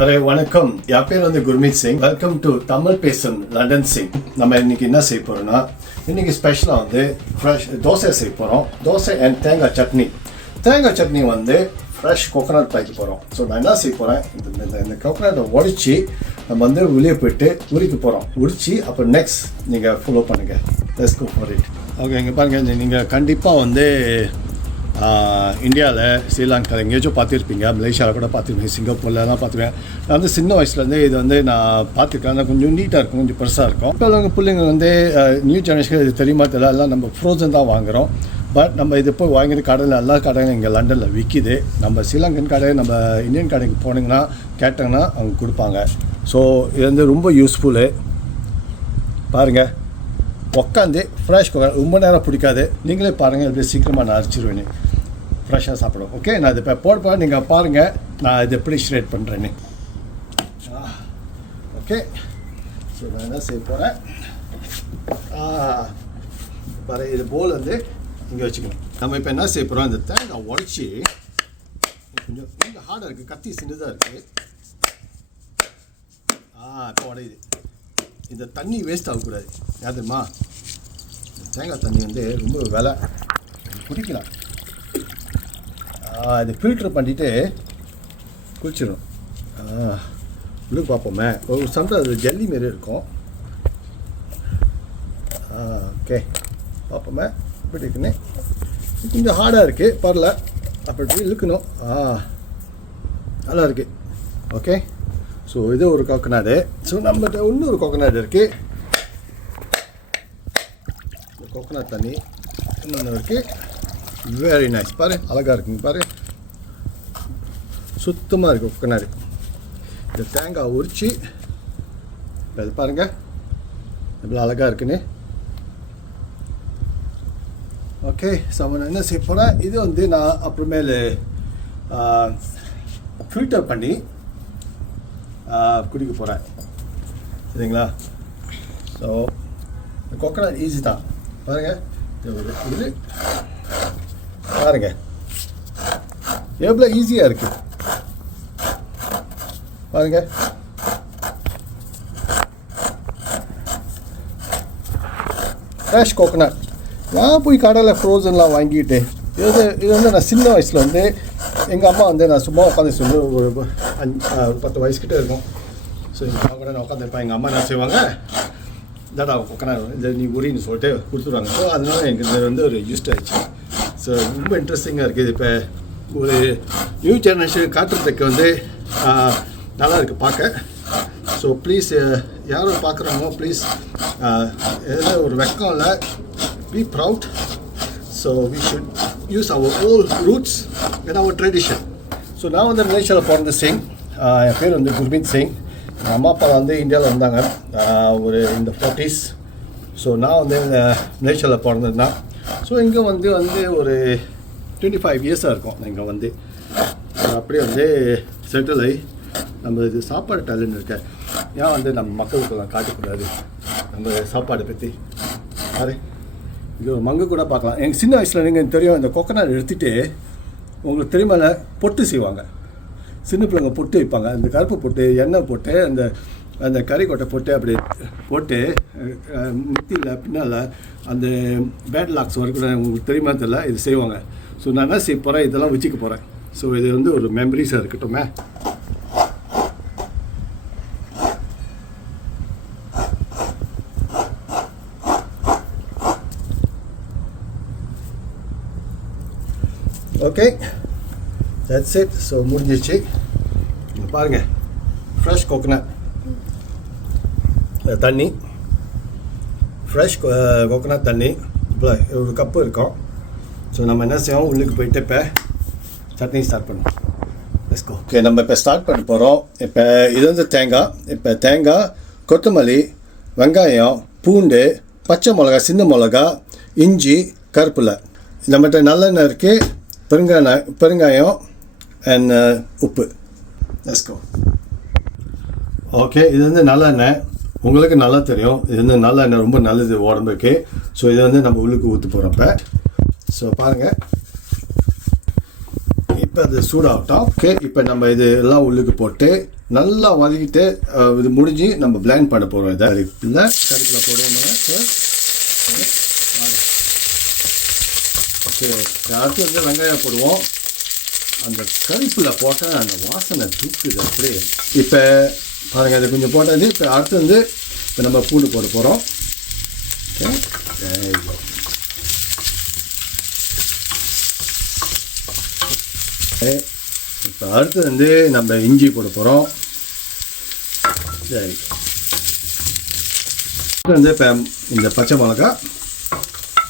Array வணக்கம், என் பேர் வந்து குர்மீத் சிங். வெல்கம் டு தமிழ் பேசும் லண்டன் சிங். நம்ம இன்னைக்கு என்ன செய்ய போறோம்னா, இன்னைக்கு ஸ்பெஷலாக வந்து ஃப்ரெஷ் தோசை செய்ய போகிறோம். தோசை அண்ட் தேங்காய் சட்னி. தேங்காய் சட்னி வந்து ஃப்ரெஷ் கோகோனட் பாய்க்க போகிறோம். ஸோ நான் என்ன செய்ய போகிறேன், இந்த கோகோனட்டை உடைச்சி நம்ம வந்து வெளியே போயிட்டு உரிக்க போகிறோம். உரிச்சு அப்புறம் நெக்ஸ்ட் நீங்கள் ஃபாலோ பண்ணுங்கள். Let's go for it. Okay, இங்கே பாருங்கள், நீங்கள் கண்டிப்பாக வந்து இந்தியாவில், ஸ்ரீலங்கா எங்கேயாச்சும் பார்த்துருப்பீங்க, மலேசியாவில் கூட பார்த்துருப்பீங்க, சிங்கப்பூர்லாம் பார்த்துருவேன். நான் வந்து சின்ன வயசுலேருந்து இது வந்து நான் பார்த்துருக்கேன். கொஞ்சம் நீட்டாக இருக்கும், கொஞ்சம் பெருசாக இருக்கும். இப்போ அவங்க பிள்ளைங்க வந்து நியூ ஜெனரேஷன் இது தெரியுமா தெரியல, எல்லாம் நம்ம ஃப்ரோசன் தான் வாங்குகிறோம். பட் நம்ம இது போய் வாங்கிற கடையில் எல்லா கடையும் இங்கே லண்டனில் விற்கிது. நம்ம ஸ்ரீலங்கன் கடை, நம்ம இந்தியன் கடைக்கு போனீங்கன்னா கேட்டாங்கன்னா அவங்க கொடுப்பாங்க. ஸோ இது வந்து ரொம்ப யூஸ்ஃபுல்லு. பாருங்கள், உட்காந்து ஃப்ரெஷ் ரொம்ப நேரம் பிடிக்காது. நீங்களே பாருங்கள், எப்படி சீக்கிரமாக நான் அரைச்சிருவேன், ஃப்ரெஷ்ஷாக சாப்பிடும். ஓகே, நான் இது இப்போ போடுப்பேன், நீங்கள் பாருங்கள் நான் இது எப்படி ஸ்ட்ரேட் பண்ணுறேன்னு. ஓகே, ஸோ நான் என்ன செய்ய போகிறேன், பாரு, இது போல் வந்து இங்கே வச்சுக்கணும். நம்ம இப்போ என்ன செய்ய போகிறோம், இந்த தேங்காய் உடச்சி கொஞ்சம் கொஞ்சம் ஹார்டாக இருக்குது, கத்தி சின்னதாக இருக்குது. இப்போ உடையுது. இந்த தண்ணி வேஸ்ட் ஆகக்கூடாது. யாருமா, தேங்காய் தண்ணி வந்து ரொம்ப விலை, குடிக்கலாம். இது ஃபில்ட்ரு பண்ணிவிட்டு குடிச்சிடும். உள்ளுக்கு பார்ப்போமே, ஒரு சண்டை அது ஜல்லி மாரி இருக்கும். ஓகே, பார்ப்போமே எப்படி இருக்குன்னு. கொஞ்சம் ஹார்டாக இருக்குது, பரல அப்படி இழுக்கணும். நல்லா இருக்குது. ஓகே, ஸோ இது ஒரு கோகனட். ஸோ நம்மகிட்ட இன்னொரு கோகனட் இருக்குது. இந்த கோகனட் தண்ணி இன்னொன்று இருக்குது. Very nice. பாரு, அழகாக இருக்குங்க. பாரு, சுத்தமாக இருக்குது கோகனட். இந்த தேங்காய் உரிச்சு அது பாருங்கள் எவ்வளோ அழகாக இருக்குன்னு. ஓகே, ஸோ நான் என்ன செய்ய போகிறேன், இது வந்து நான் அப்புறமேலு ஃபில்டர் பண்ணி குடிக்க போகிறேன். சரிங்களா? ஸோ கோகனட் ஈஸி தான். பாருங்கள், இது பாருங்கள் எவ்வளோ ஈஸியாக இருக்குது. பாருங்கள், ஃப்ரெஷ் கோகனட். நான் போய் கடையில் ஃப்ரோசன்லாம் வாங்கிட்டு இது வந்து நான் சின்ன வயசில் வந்து எங்கள் அம்மா வந்து நான் சும்மா உட்காந்து சொல்லி ஒரு 10 வயசுக்கிட்ட இருக்கும். ஸோ எங்கள் கூட நான் உட்காந்துருப்பேன். எங்கள் அம்மா என்ன செய்வாங்க, இதாடா கோகனட் இந்த நீ உரின்னு சொல்லிட்டு கொடுத்துருவாங்க. ஸோ அதனால எனக்கு இது வந்து ஒரு யூஸ்ட் ஆகிடுச்சு. ஸோ ரொம்ப இன்ட்ரெஸ்டிங்காக இருக்குது. இப்போ ஒரு நியூ ஜெனரேஷன் காட்டுறதுக்கு வந்து நல்லா இருக்குது பார்க்க. ஸோ ப்ளீஸ், யாரும் பார்க்குறாங்களோ ப்ளீஸ், எதாவது ஒரு வெக்கம் இல்லை, be proud. So we should use our old roots and our tradition. So நான் வந்து மலேசியாவில் பிறந்த சிங். என் பேர் வந்து குர்மீத் சிங். எங்கள் அம்மா அப்பா வந்து இந்தியாவில் வந்தாங்க ஒரு இந்த 40s. ஸோ நான் வந்து மலேசியாவில் பிறந்ததுதான். ஸோ இங்கே வந்து ஒரு 25 இயர்ஸாக இருக்கும். இங்கே வந்து அப்படியே வந்து செட்டில் ஆகி நம்ம இது சாப்பாடு டேலண்ட் இருக்க, ஏன் வந்து நம்ம மக்களுக்கெல்லாம் காட்டக்கூடாது நம்ம சாப்பாடை பற்றி. பாரு, இது ஒரு மங்கு கூட பார்க்கலாம். எங்கள் சின்ன வயசில் நீங்கள் தெரியும், இந்த கோகனட் எடுத்துகிட்டு உங்களுக்கு தெரியுமா பொட்டு செய்வாங்க. சின்ன பிள்ளைங்க பொட்டு வைப்பாங்க. அந்த கருப்பு பொட்டு, எண்ணெய் போட்டு, அந்த கறிக்கொட்டை போட்டு அப்படி போட்டு முத்தியில் பின்னால் அந்த பேட் லாக்ஸ் வரைக்கும் உங்களுக்கு தெரியுமா தெரியல, இது செய்வாங்க. ஸோ நான் என்ன செய்ய போகிறேன், இதெல்லாம் வச்சுக்க போகிறேன். ஸோ இது வந்து ஒரு மெமரிஸாக இருக்கட்டுமே. Okay, that's it. ஸோ முடிஞ்சிச்சு. பாருங்கள், ஃப்ரெஷ் கோகனட் தண்ணி, ஃப்ரெஷ் கோகனட் தண்ணி இப்போ ஒரு கப்பு இருக்கும். ஸோ நம்ம என்ன செய்வோம், உள்ளுக்கு போயிட்டு இப்போ சட்னி ஸ்டார்ட் பண்ணுவோம். Let's go. ஓகே, நம்ம இப்போ ஸ்டார்ட் பண்ண போகிறோம். இப்போ இது வந்து தேங்காய். இப்போ தேங்காய், கொத்தமல்லி, வெங்காயம், பூண்டு, பச்சை மிளகா, சின்ன மிளகா, இஞ்சி, கருப்பில். நம்மகிட்ட நல்லெண்ணெய் இருக்குது, பெருங்காயம் அண்ட் உப்பு. Let's go. ஓகே, இது வந்து நல்லெண்ணெய். உங்களுக்கு நல்லா தெரியும், இது வந்து நல்லெண்ணெய் ரொம்ப நல்லது உடம்புக்கு. ஸோ இதை வந்து நம்ம உள்ளுக்கு ஊற்ற போகிறப்ப. ஸோ பாருங்கள், இப்போ அது சூடாகட்டும். ஓகே, இப்போ நம்ம இது எல்லாம் உள்ளுக்கு போட்டு நல்லா வதக்கிட்டு இது முடிஞ்சு நம்ம பிளெண்ட் பண்ண போகிறோம். இதை இல்லை கறிப்பில் போடுவோம். ஓகே, அடுத்து வந்து வெங்காயம் போடுவோம். அந்த கறிப்பில் போட்டால் அந்த வாசனை தூக்குது அப்படியே. இப்போ பாருங்கள், அது கொஞ்சம் போட்டது. இப்போ அடுத்து வந்து இப்போ நம்ம பூண்டு போட போகிறோம். ஓகே, இப்போ அடுத்து வந்து நம்ம இஞ்சி போட போகிறோம். சரி, அடுத்து வந்து இப்போ இந்த பச்சை மிளகா,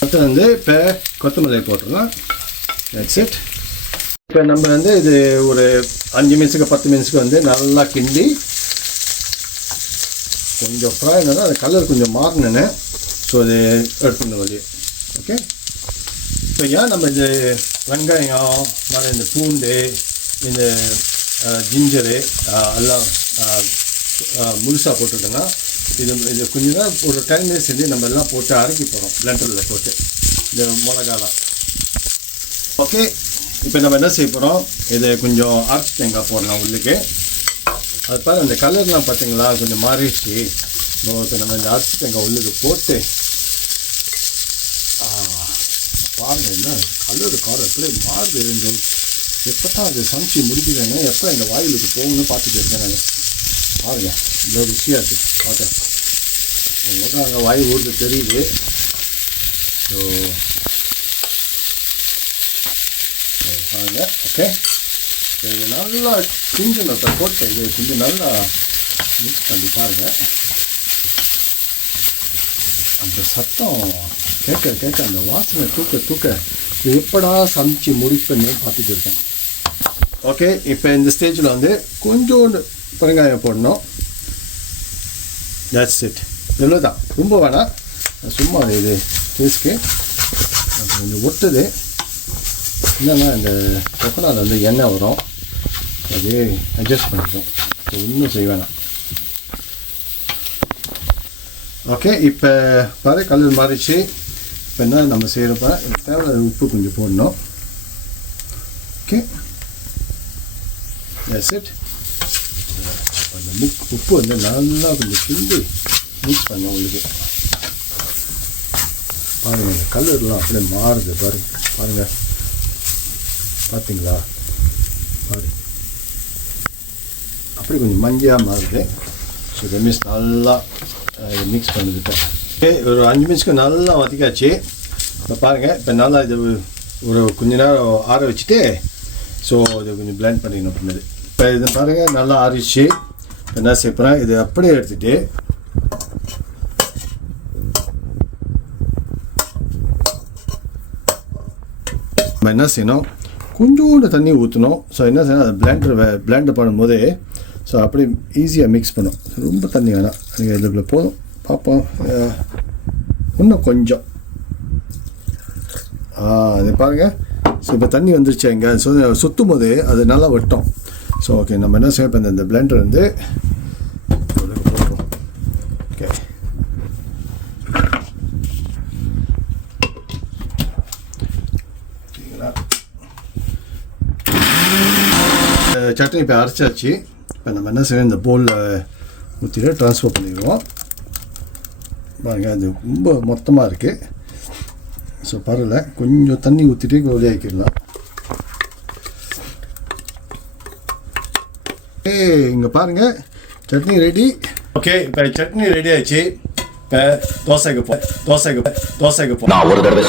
அடுத்து வந்து இப்போ கொத்தமல்லி போட்டுடலாம். That's it. இப்போ நம்ம வந்து இது ஒரு 5 நிமிஷத்துக்கு 10 நிமிஷத்துக்கு வந்து நல்லா கிண்டி கொஞ்சம் ஃப்ரை ஆனதான் அது கலர் கொஞ்சம் மாறினேன்னு. ஸோ அது எடுத்துக்கணும் வழி. ஓகே, இப்போ ஏன் நம்ம இந்த வெங்காயம் மாதிரி இந்த பூண்டு இந்த ஜிஞ்சரு எல்லாம் முழுசாக போட்டுட்டோன்னா இது கொஞ்சம் தான் ஒரு 10 மினிட்ஸ் செஞ்சு நம்ம எல்லாம் போட்டு அரைக்கி போகிறோம் பிளெண்டரில் போட்டு இந்த மிளகாலாம். ஓகே, இப்போ நம்ம என்ன செய்ய போகிறோம், இதை கொஞ்சம் அரைச்சி தேங்காய் போடலாம் உள்ளுக்கு. அது பாரு அந்த கலர்லாம் பார்த்தீங்களா கொஞ்சம் மாறிடுச்சு. இப்போ நம்ம இந்த அரைச்சி தேங்காய் உள்ளுக்கு போட்டு பாருங்கள் என்ன கலர் காரம் எப்படி மாறுது. கொஞ்சம் எப்போ தான் அது சமைச்சி முடிக்கிறேன்னு எப்போ இந்த வாயிலுக்கு போகணும்னு பார்த்துட்டு இருக்கேன் நான். பாருங்கள் இவ்வளோ ருசியாக இருக்குது பார்த்தேன். உங்களுக்கு அங்கே வாய் ஊருக்கு தெரியுது. ஸோ பாருங்கள். ஓகே, இது நல்லா கிஞ்சணும் போட்டு இது கொஞ்சம் நல்லா மிக்ஸ் பண்ணி பாருங்கள். அந்த சத்தம் கேட்க அந்த வாசனை தூக்க இது எப்படா சமைச்சு முடிப்பேன்னு பார்த்துட்டு இருக்கேன். ஓகே, இப்போ இந்த ஸ்டேஜில் வந்து கொஞ்சோண்டு பெருங்காயம் போடணும். That's it. இவ்வளோ தான், ரொம்ப வேணாம், சும்மா இது டேஸ்ட்க்கு. கொஞ்சம் ஒட்டுது என்னன்னா இந்த கொக்கனால வந்து எண்ணெய் வரும், அது அட்ஜஸ்ட் பண்ணிக்கும். ஒன்றும் செய்ய வேணாம். ஓகே, இப்போ பாரு கலர் மாறிச்சு. இப்போ என்ன நம்ம செய்கிறப்ப தேவையான உப்பு கொஞ்சம் போடணும். Okay, that's it. அந்த உப்பு வந்து நல்லா கொஞ்சம் கிண்டி மிக்ஸ் பண்ண உங்களுக்கு. பாருங்கள் இந்த கலர்லாம் அப்படியே மாறுது பாருங்கள் பார்த்தீங்களா? பாரு அப்படி கொஞ்சம் மஞ்சள் மாறுது. ஸோ இதை நல்லா மிக்ஸ் பண்ணிக்கிட்டேன். ஓகே, ஒரு 5 நிமிஷத்துக்கு நல்லா வதக்காச்சு. இப்போ பாருங்கள், இப்போ நல்லா இது ஒரு கொஞ்ச நேரம் ஆற வச்சுட்டு ஸோ இதை கொஞ்சம் பிளெண்ட் பண்ணிக்கணும் பின்னாடி. இப்போ இது பாருங்கள் நல்லா ஆறிச்சு. என்ன செய்யப்போகிறேன், இது அப்படியே எடுத்துகிட்டு நம்ம என்ன செய்யணும், கொஞ்சோண்டு தண்ணி ஊற்றணும். ஸோ என்ன செய்யணும், அதை பிளெண்ட் பண்ணும்போது ஸோ அப்படி ஈஸியாக மிக்ஸ் பண்ணும். ரொம்ப தண்ணி வேணாம், நீங்கள் இதுக்குள்ளே போதும். பார்ப்போம், இன்னும் கொஞ்சம் அது பாருங்கள். ஸோ இப்போ தண்ணி வந்துருச்சு எங்கே சுற்றும் போது அது நல்லா வெட்டும். ஸோ ஓகே, நம்ம என்ன செய்ய இப்போ இந்த பிளெண்டர் வந்து போட்டுருவோம். ஓகே, சட்னி இப்போ அரைச்சாச்சு. இப்போ நம்ம என்ன செய்வோம், இந்த பவுலில் ஊற்றிட்டு ட்ரான்ஸ்ஃபர் பண்ணிடுவோம். பாருங்கள் அது ரொம்ப மொத்தமாக இருக்குது. ஸோ பரவாயில்ல, கொஞ்சம் தண்ணி ஊற்றிட்டு கோலி ஆக்கிடலாம். இங்கே பாருங்கள் சட்னி ரெடி. ஓகே, இப்போ சட்னி ரெடி ஆயிடுச்சு. இப்போ தோசைக்கு போ நான் ஒரு தடவை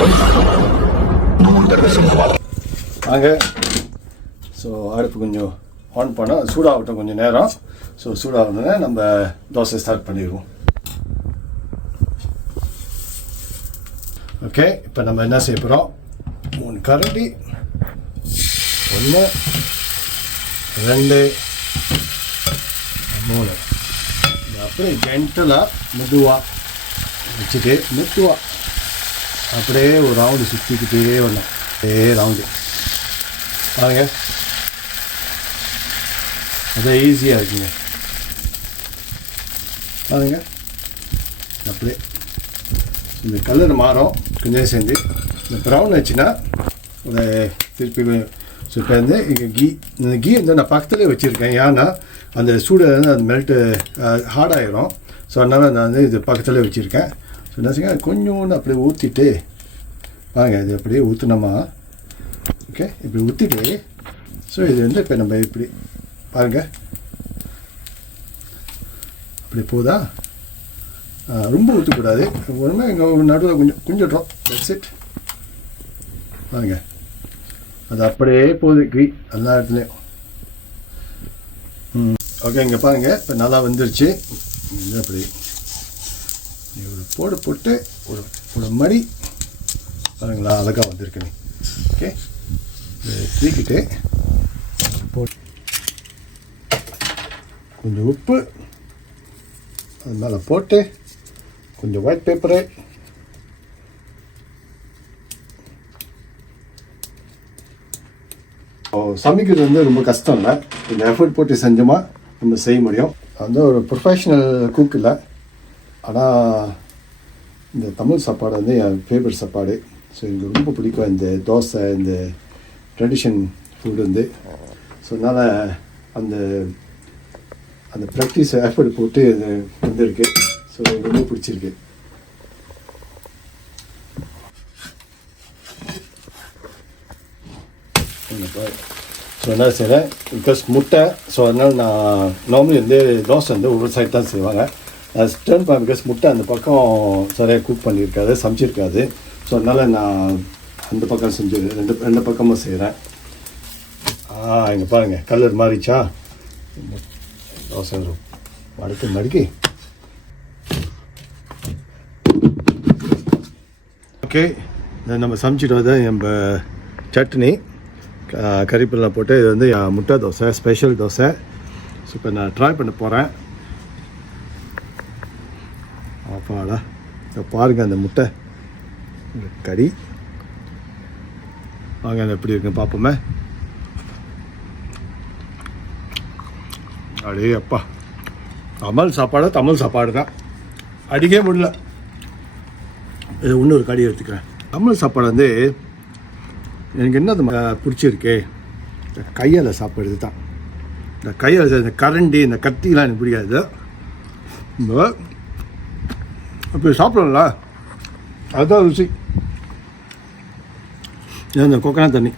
வாங்க. ஸோ அடுப்பு கொஞ்சம் ஆன் பண்ணோம், சூடாகட்டும் கொஞ்சம் நேரம். ஸோ சூடாகணுன்னா நம்ம தோசை ஸ்டார்ட் பண்ணிடுவோம். ஓகே, இப்போ நம்ம என்ன செய்ய போகிறோம், 3 கரண்டி, 1 2 3 அப்படியே ஜென்டலாக மெதுவாக வச்சுட்டு மெதுவாக அப்படியே ஒரு ரவுண்டு சுற்றிக்கிட்டே வரணும். அதே ரவுண்டு பாருங்க, அதே ஈஸியாக இருக்குங்க. பாருங்க அப்படியே இந்த கலர் மாறும் கொஞ்சம் சேர்ந்து. இந்த ப்ரௌன் ஆச்சுன்னா அதை திருப்பி ஸோ இப்போ வந்து இங்கே இந்த கீ வந்து நான் பக்கத்துலேயே வச்சுருக்கேன். ஏன்னா அந்த சூடு வந்து அது மெல்ட்டு ஹார்டாகிடும். ஸோ அதனால் நான் வந்து இது பக்கத்துலேயே வச்சுருக்கேன். ஸோ என்ன செய்யுங்க, கொஞ்சோண்டு அப்படியே ஊற்றிட்டு பாருங்கள், இது அப்படியே ஊற்றினோமா, ஓகே, இப்படி ஊற்றிட்டு ஸோ இது வந்து இப்போ நம்ம இப்படி பாருங்கள், அப்படி போதா, ரொம்ப ஊற்றக்கூடாது. ஒன்றுமே இங்கே நடுவில் கொஞ்சம் ட்ராப், தட்ஸ் இட். பாருங்க, அது அப்படியே போகுது கீ எல்லா இடத்துலையும். ஓகே, இங்கே பாருங்கள், இப்போ நல்லா வந்துருச்சு. அப்படி ஒரு போட்டு ஒரு மடி பாருங்களா, அழகாக வந்திருக்கு. ஓகே, தூக்கிட்டு போட்டு கொஞ்சம் உப்பு அது மேலே போட்டு கொஞ்சம் ஒயிட் பேப்பரு, சமைக்கிறது வந்து ரொம்ப கஷ்டம் இல்லை. இந்த எஃபர்ட் போட்டு செஞ்சோமா நம்ம செய்ய முடியும். வந்து ஒரு ப்ரொஃபஷ்னல் குக் இல்லை, ஆனால் இந்த தமிழ் சாப்பாடு வந்து என் ஃபேவரட் சாப்பாடு. ஸோ எனக்கு ரொம்ப பிடிக்கும் இந்த தோசை, இந்த ட்ரெடிஷன் ஃபுட் வந்து. ஸோ அதனால் அந்த ப்ராக்டிஸ் எஃபர்ட் போட்டு அது வந்துருக்கு. ஸோ எனக்கு ரொம்ப பிடிச்சிருக்கு. ஸோ என்ன செய்கிறேன், பிகாஸ் முட்டை, ஸோ அதனால் நான் நார்மலி வந்து தோசை வந்து ஒரு சைட் தான் செய்வாங்க. அது டர்ன் பண்ண பிகாஸ் முட்டை அந்த பக்கம் சரியாக குக் பண்ணியிருக்காது, சமைச்சிருக்காது. ஸோ அதனால் நான் அந்த பக்கம் செஞ்சு ரெண்டு பக்கமும் செய்கிறேன். இங்கே பாருங்கள், கலர் மாறிச்சா, தோசை மடிக்கி. ஓகே, நம்ம சமைச்சிட்டு வந்து நம்ம சட்னி கறிப்பில்லை போட்டு, இது வந்து முட்டை தோசை, ஸ்பெஷல் தோசை. ஸோ இப்போ நான் ட்ரை பண்ண போகிறேன். அப்பாடா, இப்போ பாருங்கள் அந்த முட்டை கறி, வாங்க அது எப்படி இருக்குன்னு பார்ப்போமே. அடே அப்பா, தமிழ் சாப்பாடு தான், அடிக்கவே முடியல. இது இன்னொரு கறி எடுத்துக்கிறேன். தமிழ் சாப்பாடு வந்து எனக்கு என்ன பிடிச்சிருக்கு, இந்த கையால் சாப்பிட்றது தான். இந்த கையால் இந்த கரண்டி, இந்த கத்திலாம் எனக்கு பிடிக்காது. அப்படி சாப்பிடல, அதுதான் ருசி. இந்த கோகனட் தண்ணி,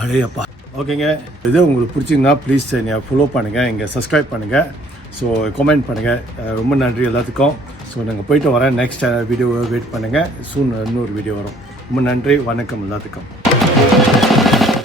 அடே அப்பா. ஓகேங்க, இது உங்களுக்கு பிடிச்சிங்கன்னா ப்ளீஸ் என்னை ஃபாலோ பண்ணுங்கள், இங்கே சப்ஸ்கிரைப் பண்ணுங்கள், ஸோ கமெண்ட் பண்ணுங்கள். ரொம்ப நன்றி எல்லாத்துக்கும். ஸோ நாங்கள் போய்ட்டு வரேன். நெக்ஸ்ட் வீடியோவை வெயிட் பண்ணுங்கள். சூன் இன்னொரு வீடியோ வரும். ரொம்ப நன்றி, வணக்கம் எல்லாத்துக்கும்.